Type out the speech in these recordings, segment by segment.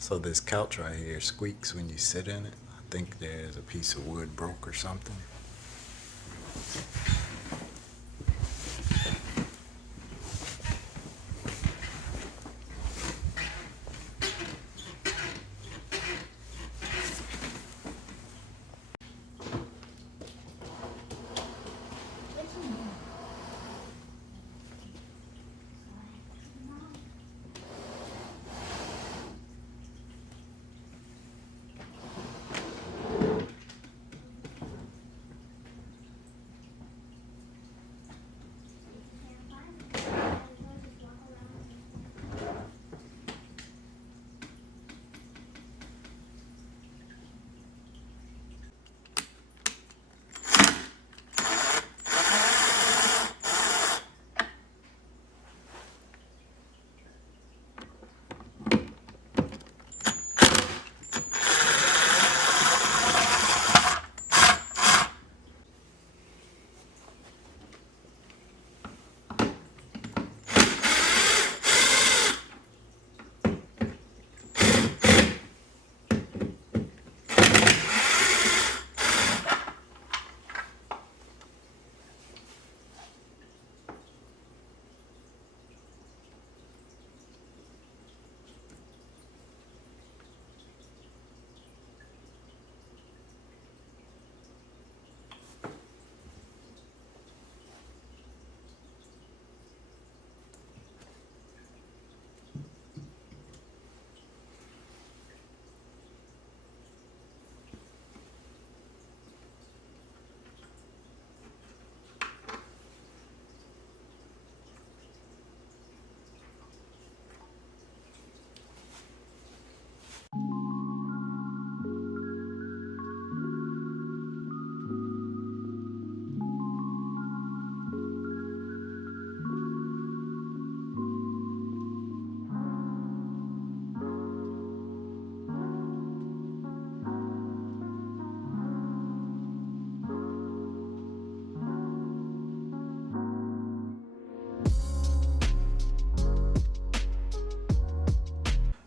So this couch right here squeaks when you sit in it. I think there's a piece of wood broke or something.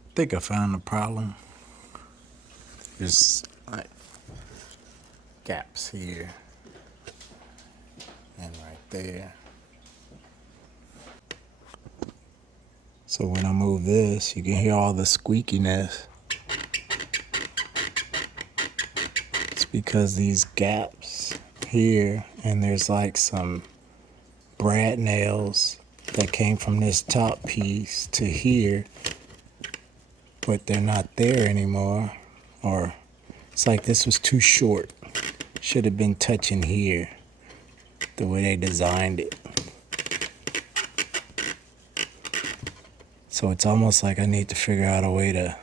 I think I found the problem. There's like gaps here and right there. So when I move this, you can hear all the squeakiness. It's because these gaps here, and there's like some brad nails that came from this top piece to here, but they're not there anymore. Or it's like this was too short. Should have been touching here, the way they designed it. So it's almost like I need to figure out a way to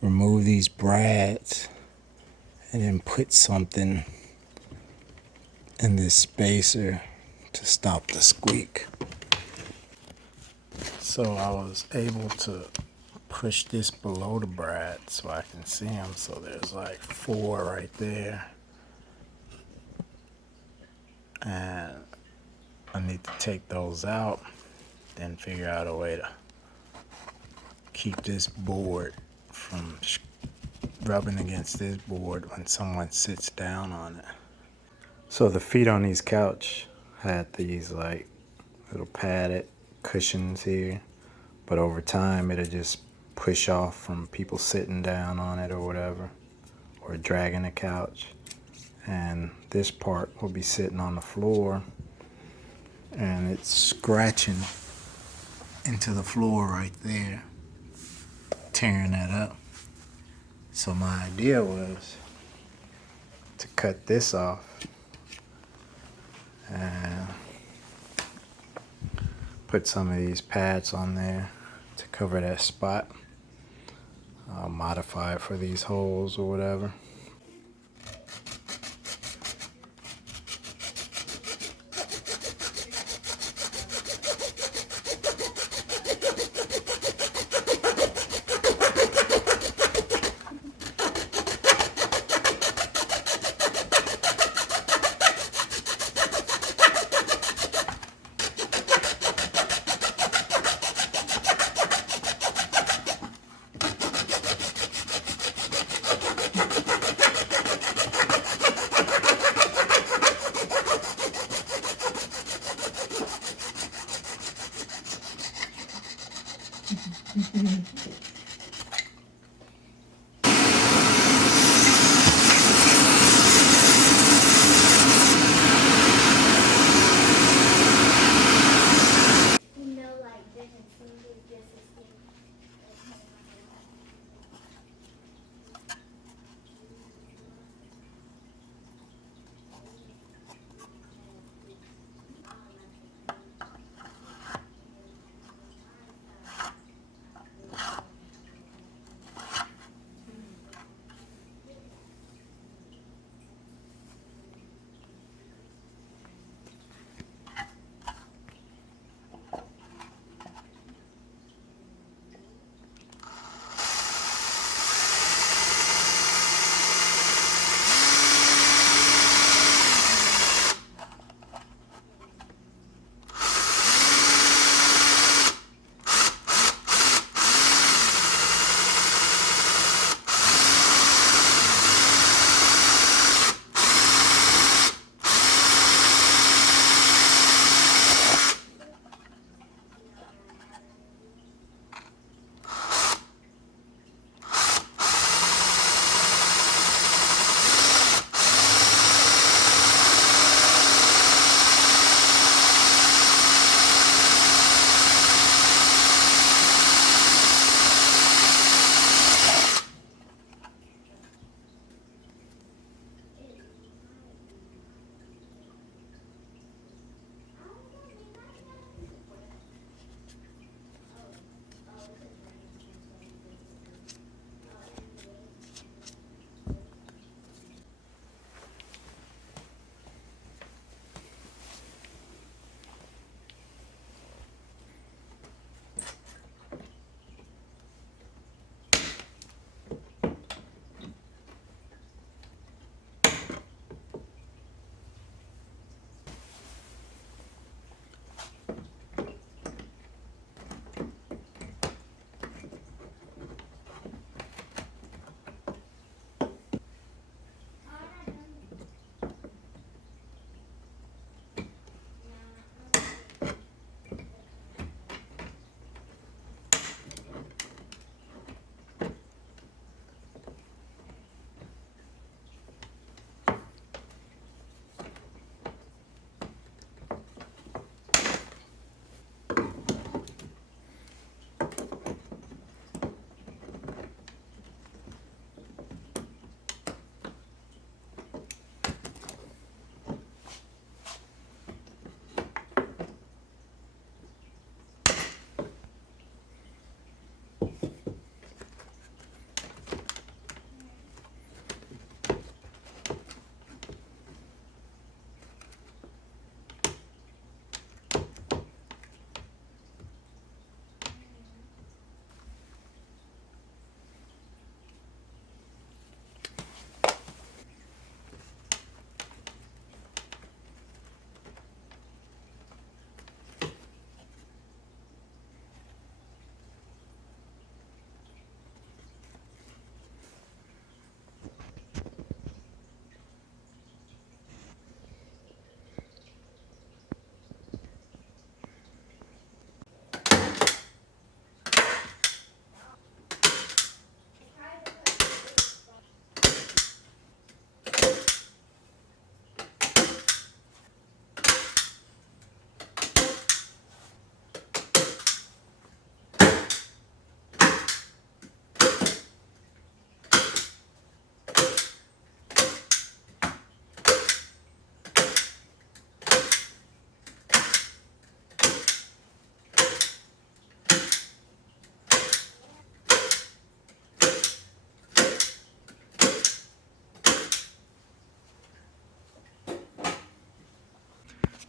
remove these brads and then put something in this spacer to stop the squeak. So I was able to push this below the brad so I can see them. So there's like 4 right there. And I need to take those out, then figure out a way to keep this board from rubbing against this board when someone sits down on it. So the feet on these couch had these like little padded cushions here, but over time it'll just push off from people sitting down on it or whatever, or dragging the couch. And this part will be sitting on the floor and it's scratching into the floor right there, tearing that up. So my idea was to cut this off and put some of these pads on there to cover that spot. I'll modify it for these holes or whatever.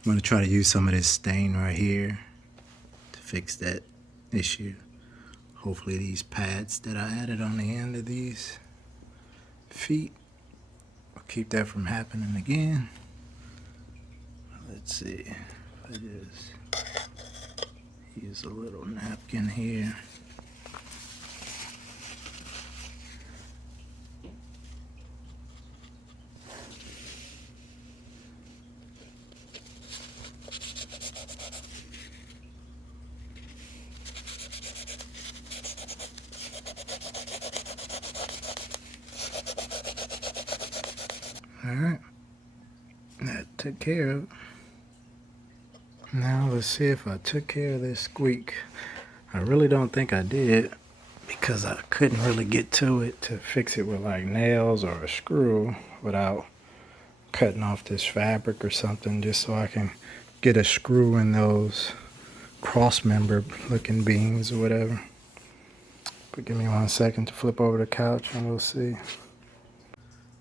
I'm going to try to use some of this stain right here to fix that issue. Hopefully these pads that I added on the end of these feet will keep that from happening again. Let's see if I just use a little napkin here. Alright, that took care of it. Now let's see if I took care of this squeak. I really don't think I did, because I couldn't really get to it to fix it with like nails or a screw without cutting off this fabric or something, just so I can get a screw in those cross member looking beams or whatever. But give me 1 second to flip over the couch and we'll see.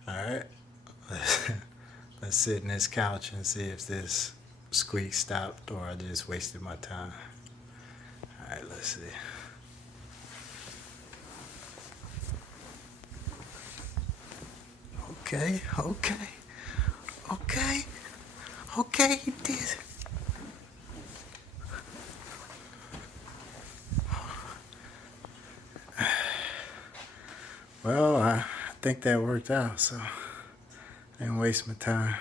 Alright, let's sit in this couch and see if this squeak stopped or I just wasted my time. Alright, let's see. Okay, he did. Well, I think that worked out, so I didn't waste my time.